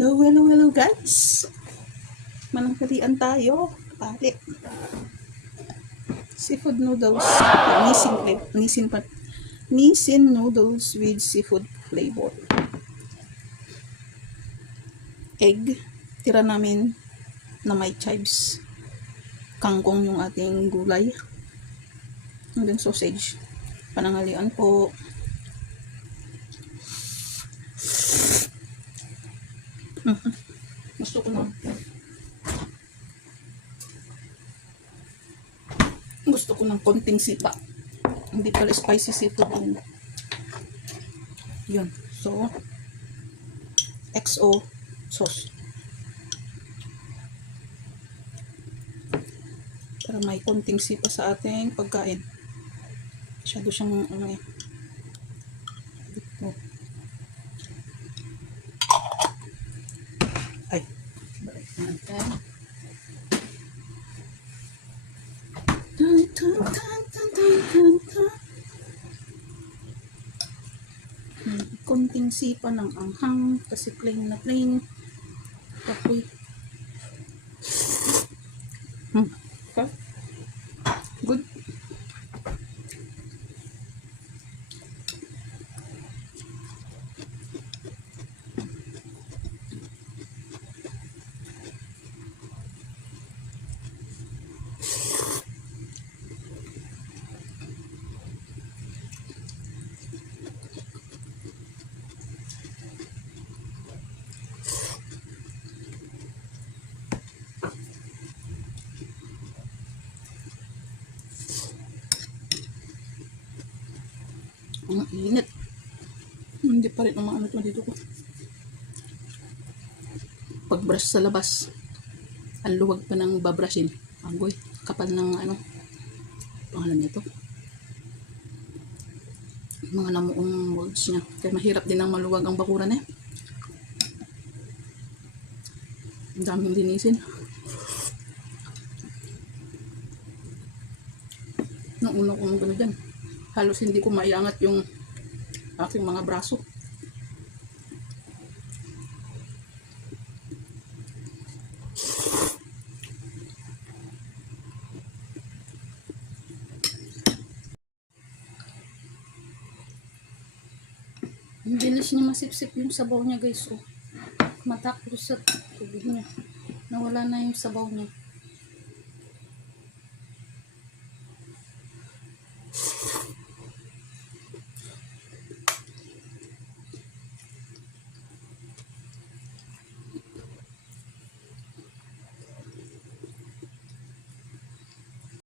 Hello guys. Mananghalian tayo. Pali. Seafood noodles. Nissin noodles with seafood flavor. Egg. Tira namin na may chives. Kangkong yung ating gulay. And then sausage. Pananghalian po. Gusto ko ng konting sipa. Hindi pala spicy seafood din. Yun. So, XO sauce. Para may konting sipa sa ating pagkain. Masyado siyang dito. Ay. Balik natin. Konting sipa ng anghang kasi plain na plain. Kapoy. Okay. Good. Ang init. Hindi pa rin umaano ito dito ko. Pag-brush sa labas, ang luwag pa ng babrushin. Agoy, kapal ng pangalan nito. Mga namuong molds niya. Kaya mahirap din ang maluwag ang bakuran eh. Ang daming linisin. Nung una kong gano'n dyan, halos hindi ko maiangat yung aking mga braso. Hindi na siya masipsip yung sabaw niya guys. Oh. Matakot sa tubig niya. Nawala na yung sabaw niya.